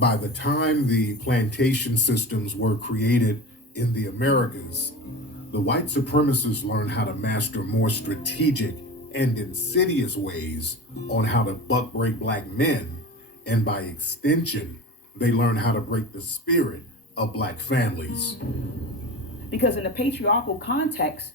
By the time the plantation systems were created in the Americas, the white supremacists learned how to master more strategic and insidious ways on how to buck break black men, and by extension, they learned how to break the spirit of black families. Because in the patriarchal context,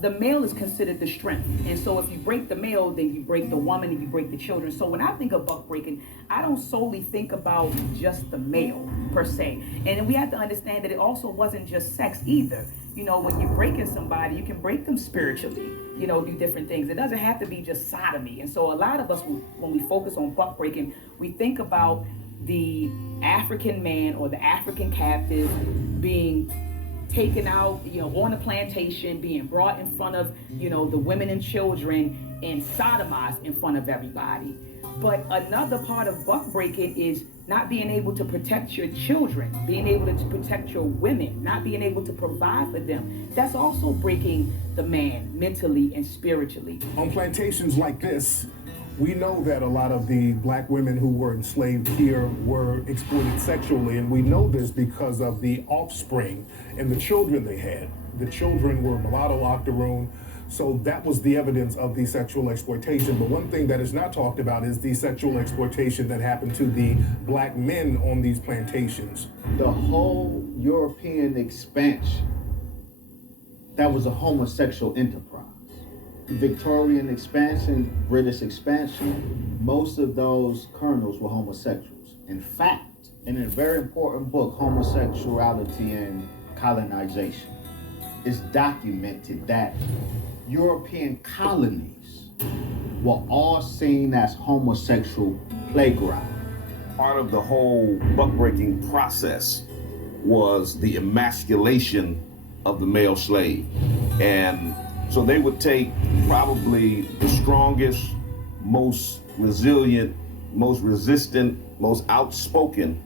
the male is considered the strength. And so if you break the male, then you break the woman and you break the children. So when I think of buck breaking, I don't solely think about just the male per se. And we have to understand that it also wasn't just sex either. You know, when you're breaking somebody, you can break them spiritually, you know, do different things. It doesn't have to be just sodomy. And so a lot of us, when we focus on buck breaking, we think about the African man or the African captive being taken out, you know, on a plantation, being brought in front of, you know, the women and children and sodomized in front of everybody. But another part of buck breaking is not being able to protect your children, being able to protect your women, not being able to provide for them. That's also breaking the man mentally and spiritually. On plantations like this, we know that a lot of the black women who were enslaved here were exploited sexually, and we know this because of the offspring and the children they had. The children were mulatto, octoroon, so that was the evidence of the sexual exploitation. But one thing that is not talked about is the sexual exploitation that happened to the black men on these plantations. The whole European expansion, that was a homosexual enterprise. Victorian expansion, British expansion, most of those colonels were homosexuals. In fact, in a very important book, Homosexuality and Colonization, it's documented that European colonies were all seen as homosexual playgrounds. Part of the whole buck-breaking process was the emasculation of the male slave. And so they would take probably the strongest, most resilient, most resistant, most outspoken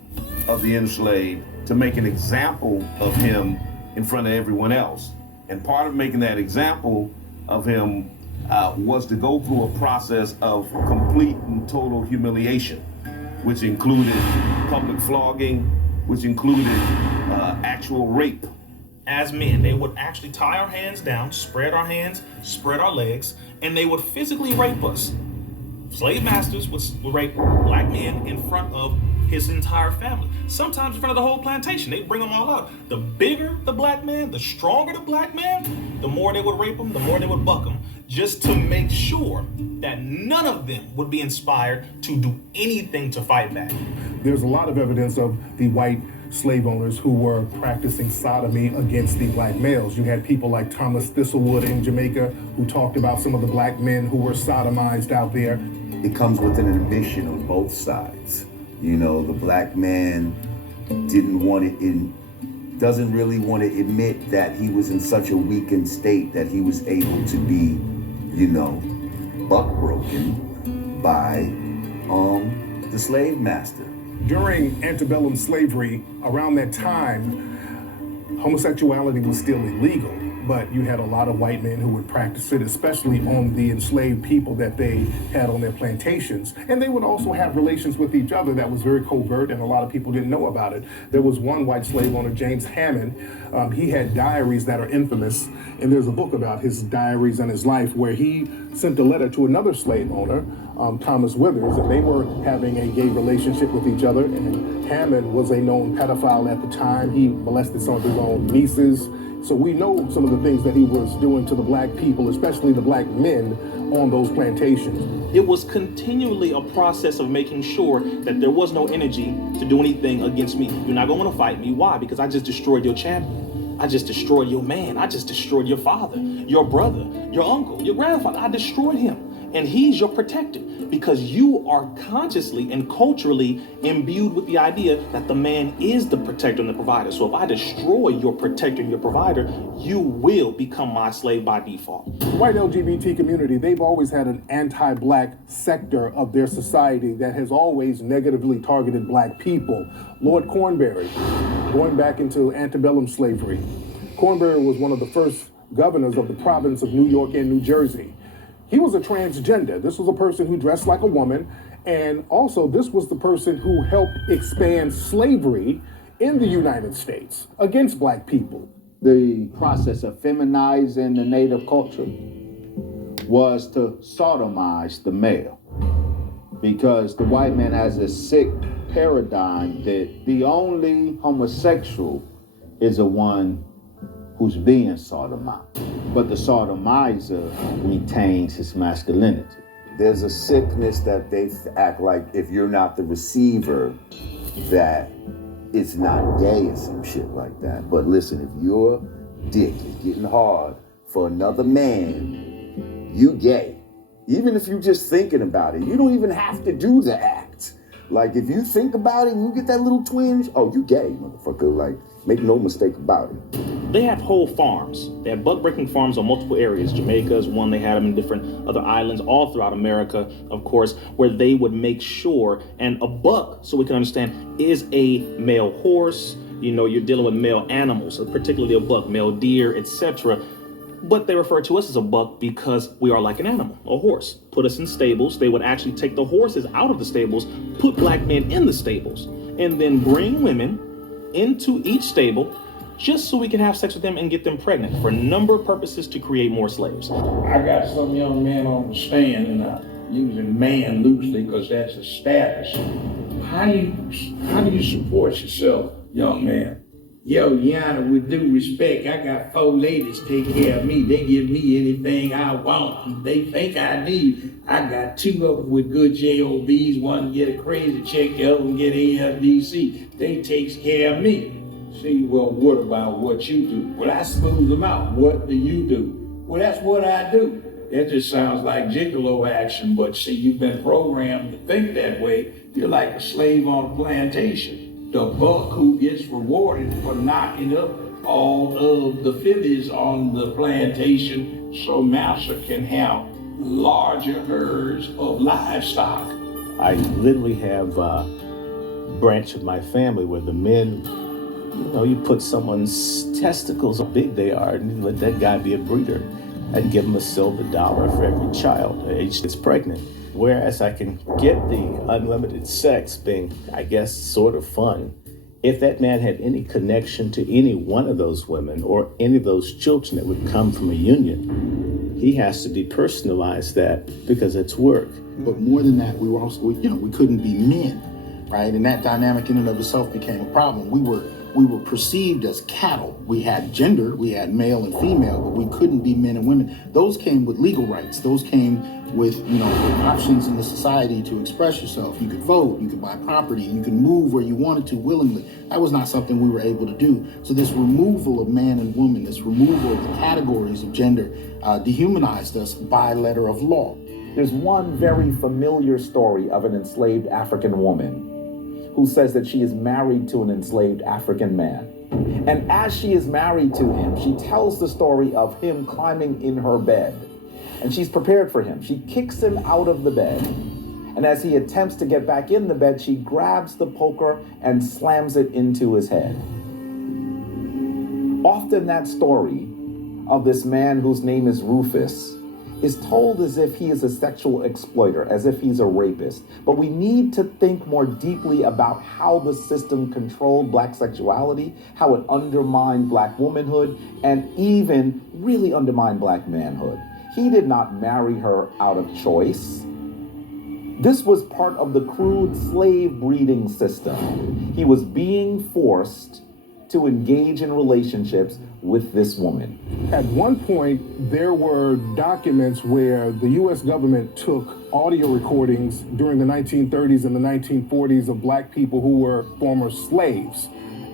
of the enslaved to make an example of him in front of everyone else. And part of making that example of him was to go through a process of complete and total humiliation, which included public flogging, which included actual rape. As men, they would actually tie our hands down, spread our hands, spread our legs, and they would physically rape us. Slave masters would rape black men in front of his entire family, sometimes in front of the whole plantation. They'd bring them all out. The bigger the black man, the stronger the black man, the more they would rape them, the more they would buck them, just to make sure that none of them would be inspired to do anything to fight back. There's a lot of evidence of the white slave owners who were practicing sodomy against the black males. You had people like Thomas Thistlewood in Jamaica who talked about some of the black men who were sodomized out there. It comes with an admission on both sides. You know, the black man doesn't really want to admit that he was in such a weakened state that he was able to be, you know, buck broken by the slave master. During antebellum slavery, around that time, homosexuality was still illegal, but you had a lot of white men who would practice it, especially on the enslaved people that they had on their plantations. And they would also have relations with each other that was very covert, and a lot of people didn't know about it. There was one white slave owner, James Hammond. He had diaries that are infamous, and there's a book about his diaries and his life where he sent a letter to another slave owner, Thomas Withers, and they were having a gay relationship with each other, and Hammond was a known pedophile at the time. He molested some of his own nieces. So we know some of the things that he was doing to the black people, especially the black men on those plantations. It was continually a process of making sure that there was no energy to do anything against me. You're not going to fight me. Why? Because I just destroyed your champion. I just destroyed your man. I just destroyed your father, your brother, your uncle, your grandfather. I destroyed him. And he's your protector because you are consciously and culturally imbued with the idea that the man is the protector and the provider. So if I destroy your protector and your provider, you will become my slave by default. The white LGBT community, they've always had an anti-black sector of their society that has always negatively targeted black people. Lord Cornbury, going back into antebellum slavery, Cornbury was one of the first governors of the province of New York and New Jersey. He was a transgender. This was a person who dressed like a woman. And also, this was the person who helped expand slavery in the United States against black people. The process of feminizing the native culture was to sodomize the male, because the white man has a sick paradigm that the only homosexual is the one who's being sodomized, but the sodomizer retains his masculinity. There's a sickness that they act like if you're not the receiver, that it's not gay or some shit like that. But listen, if your dick is getting hard for another man, you gay. Even if you're just thinking about it, you don't even have to do the act. Like, if you think about it and you get that little twinge, oh, you gay, motherfucker. Like, make no mistake about it. They had whole farms. They had buck-breaking farms on multiple areas. Jamaica is one. They had them in different other islands all throughout America, of course, where they would make sure, and a buck, so we can understand, is a male horse. You know, you're dealing with male animals, particularly a buck, male deer, etc. But they refer to us as a buck because we are like an animal, a horse. Put us in stables. They would actually take the horses out of the stables, put black men in the stables, and then bring women into each stable just so we can have sex with them and get them pregnant for a number of purposes to create more slaves. I got some young men on the stand, and I'm using man loosely because that's a status. How do you support yourself, young man? Yo, Yana, with due respect, I got 4 ladies take care of me. They give me anything I want. They think I need. I got 2 of them with good jobs. One get a crazy check, the other one get AFDC. They takes care of me. See, well, what about what you do? Well, I smooth them out. What do you do? Well, that's what I do. That just sounds like gigolo action, but see, you've been programmed to think that way. You're like a slave on a plantation. The buck who gets rewarded for knocking up all of the fillies on the plantation so master can have larger herds of livestock. I literally have a branch of my family where the men, you know, you put someone's testicles, how big they are, and you let that guy be a breeder and give him a silver dollar for every child age that's pregnant. Whereas I can get the unlimited sex being, I guess, sort of fun. If that man had any connection to any one of those women or any of those children that would come from a union, he has to depersonalize that because it's work. But more than that, we were also, we couldn't be men, right? And that dynamic in and of itself became a problem. We were perceived as cattle. We had gender, we had male and female, but we couldn't be men and women. Those came with legal rights. Those came with, options in the society to express yourself. You could vote, you could buy property, you could move where you wanted to willingly. That was not something we were able to do. So this removal of man and woman, this removal of the categories of gender, dehumanized us by letter of law. There's one very familiar story of an enslaved African woman who says that she is married to an enslaved African man. And as she is married to him, she tells the story of him climbing in her bed. And she's prepared for him. She kicks him out of the bed. And as he attempts to get back in the bed, she grabs the poker and slams it into his head. Often that story of this man whose name is Rufus is told as if he is a sexual exploiter, as if he's a rapist. But we need to think more deeply about how the system controlled Black sexuality, how it undermined Black womanhood, and even really undermined Black manhood. He did not marry her out of choice. This was part of the crude slave breeding system. He was being forced to engage in relationships with this woman. At one point, there were documents where the U.S. government took audio recordings during the 1930s and the 1940s of Black people who were former slaves.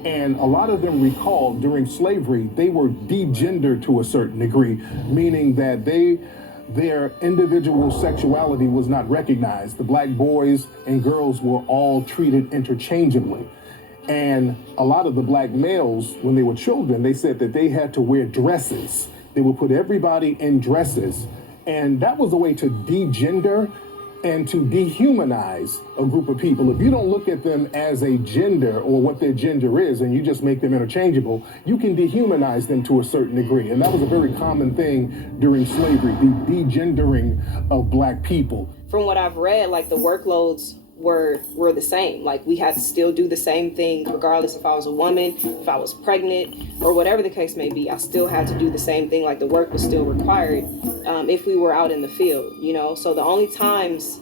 And a lot of them recalled during slavery, they were degendered to a certain degree, meaning that their individual sexuality was not recognized. The Black boys and girls were all treated interchangeably. And a lot of the Black males, when they were children, they said that they had to wear dresses. They would put everybody in dresses. And that was a way to degender and to dehumanize a group of people. If you don't look at them as a gender or what their gender is, and you just make them interchangeable, you can dehumanize them to a certain degree. And that was a very common thing during slavery, the degendering of black people. From what I've read, like the workloads were the same. Like we had to still do the same thing regardless if I was a woman, if I was pregnant, or whatever the case may be. I still had to do the same thing. Like the work was still required if we were out in the field, you know? So the only times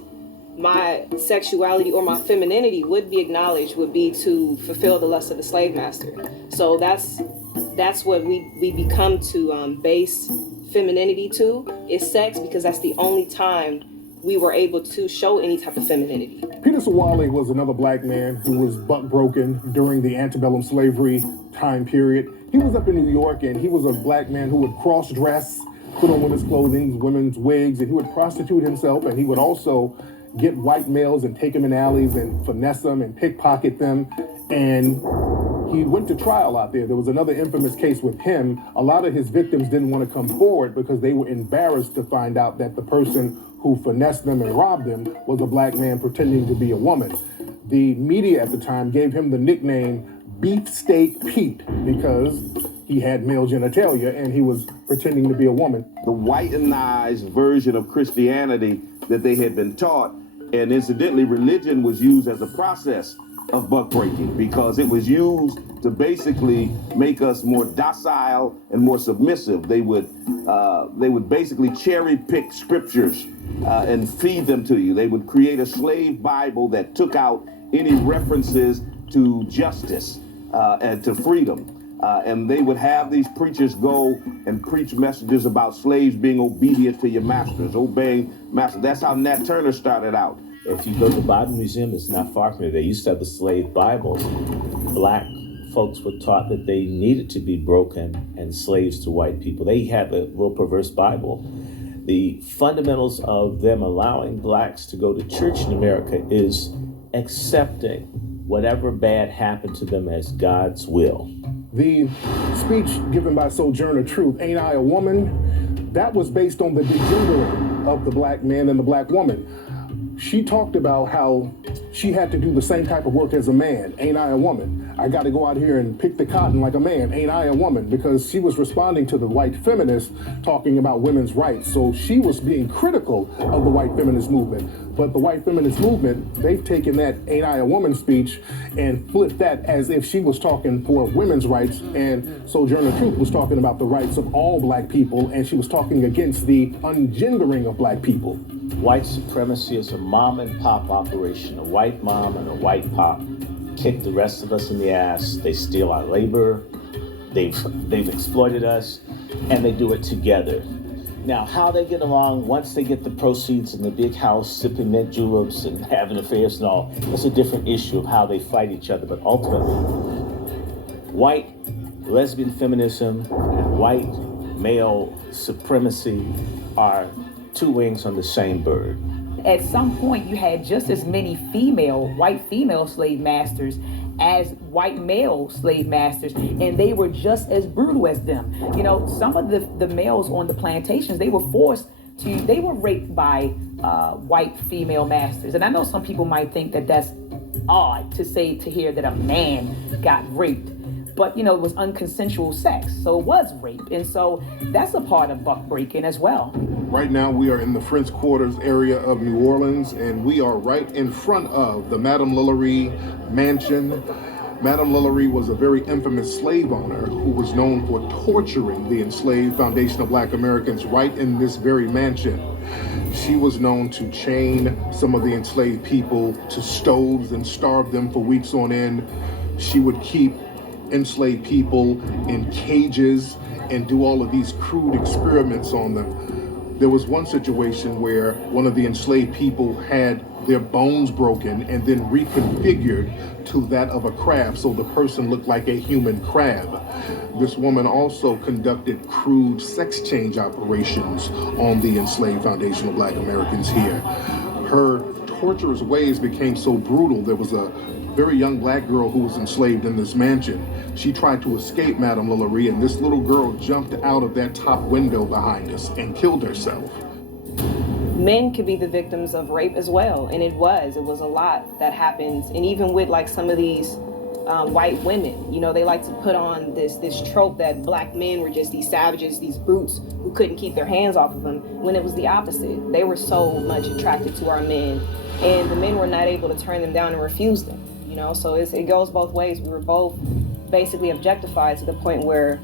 my sexuality or my femininity would be acknowledged would be to fulfill the lust of the slave master. So that's what we become to base femininity to, is sex, because that's the only time we were able to show any type of femininity. Peter Sawali was another black man who was buck broken during the antebellum slavery time period. He was up in New York, and he was a black man who would cross-dress, put on women's clothing, women's wigs, and he would prostitute himself, and he would also get white males and take them in alleys and finesse them and pickpocket them. And he went to trial out there. There was another infamous case with him. A lot of his victims didn't want to come forward because they were embarrassed to find out that the person who finessed them and robbed them was a black man pretending to be a woman. The media at the time gave him the nickname Beefsteak Pete because he had male genitalia and he was pretending to be a woman. The whitenized version of Christianity that they had been taught, and incidentally, religion was used as a process of buck breaking because it was used to basically make us more docile and more submissive. They would basically cherry pick scriptures and feed them to you. They would create a slave Bible that took out any references to justice and to freedom. And they would have these preachers go and preach messages about slaves being obedient to your masters, obeying masters. That's how Nat Turner started out. If you go to the Bible Museum, it's not far from here. They used to have the slave Bibles. Black folks were taught that they needed to be broken and slaves to white people. They had a little perverse Bible. The fundamentals of them allowing blacks to go to church in America is accepting whatever bad happened to them as God's will. The speech given by Sojourner Truth, "Ain't I a Woman?" that was based on the degendering of the black man and the black woman. She talked about how she had to do the same type of work as a man. Ain't I a woman? I got to go out here and pick the cotton like a man. Ain't I a woman? Because she was responding to the white feminists talking about women's rights. So she was being critical of the white feminist movement. But the white feminist movement, they've taken that "Ain't I a Woman" speech and flipped that as if she was talking for women's rights, and Sojourner Truth was talking about the rights of all black people, and she was talking against the ungendering of black people. White supremacy is a mom and pop operation. A white mom and a white pop kick the rest of us in the ass. They steal our labor, they've exploited us, and they do it together. Now, how they get along once they get the proceeds in the big house, sipping mint juleps and having affairs and all, that's a different issue of how they fight each other. But ultimately, white lesbian feminism and white male supremacy are two wings on the same bird. At some point, you had just as many white female slave masters as white male slave masters, and they were just as brutal as them. You know, some of the males on the plantations, they were raped by white female masters. And I know some people might think that that's odd to hear that a man got raped. But, you know, it was unconsensual sex, so it was rape. And so that's a part of buck breaking as well. Right now, we are in the French Quarters area of New Orleans, and we are right in front of the Madame Lillery mansion. Madame Lillery was a very infamous slave owner who was known for torturing the enslaved foundation of black Americans right in this very mansion. She was known to chain some of the enslaved people to stoves and starve them for weeks on end. She would keep enslaved people in cages and do all of these crude experiments on them. There was one situation where one of the enslaved people had their bones broken and then reconfigured to that of a crab, so the person looked like a human crab. This woman also conducted crude sex change operations on the enslaved foundation of black Americans here. Her torturous ways became so brutal. There was a very young black girl who was enslaved in this mansion. She tried to escape Madame Lillery, and this little girl jumped out of that top window behind us and killed herself. men could be the victims of rape as well, and it was a lot that happens. And even with like some of these white women, you know, they like to put on this trope that black men were just these savages, these brutes who couldn't keep their hands off of them, when it was the opposite. They were so much attracted to our men, and the men were not able to turn them down and refuse them, you know. So it goes both ways. We were both basically objectified to the point where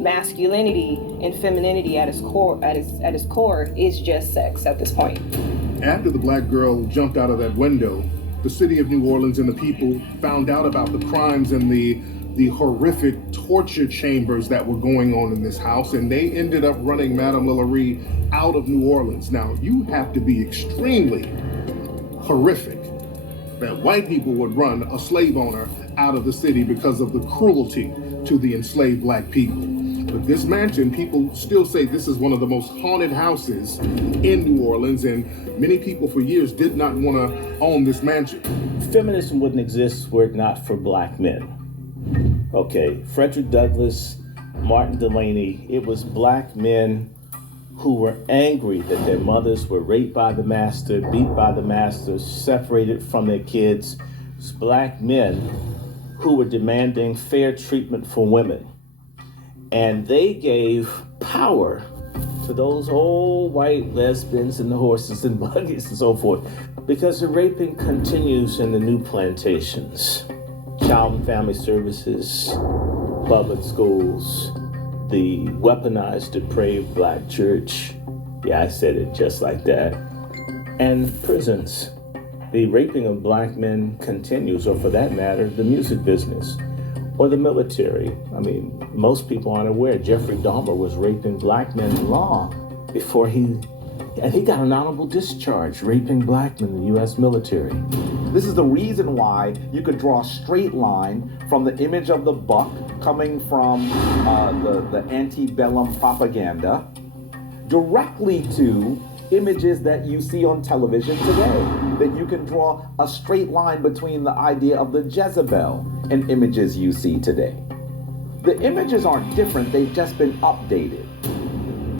masculinity and femininity at its core is just sex at this point. After the black girl jumped out of that window, the city of New Orleans and the people found out about the crimes and the horrific torture chambers that were going on in this house, and they ended up running Madame Lillerie out of New Orleans. Now, you have to be extremely horrific that white people would run a slave owner out of the city because of the cruelty to the enslaved black people. But this mansion, people still say this is one of the most haunted houses in New Orleans, and many people for years did not want to own this mansion. Feminism wouldn't exist were it not for black men. Okay, Frederick Douglass, Martin Delany, it was black men who were angry that their mothers were raped by the master, beat by the master, separated from their kids. It was black men who were demanding fair treatment for women. And they gave power to those old white lesbians and the horses and buggies and so forth, because the raping continues in the new plantations. Child and Family Services, public schools, the weaponized, depraved black church. Yeah, I said it just like that. And prisons. The raping of black men continues, or for that matter, the music business or the military. I mean, most people aren't aware Jeffrey Dahmer was raping black men long before he got an honorable discharge, raping black men in the U.S. military. This is the reason why you could draw a straight line from the image of the buck coming from the antebellum propaganda directly to images that you see on television today. That you can draw a straight line between the idea of the Jezebel and images you see today. The images aren't different, they've just been updated.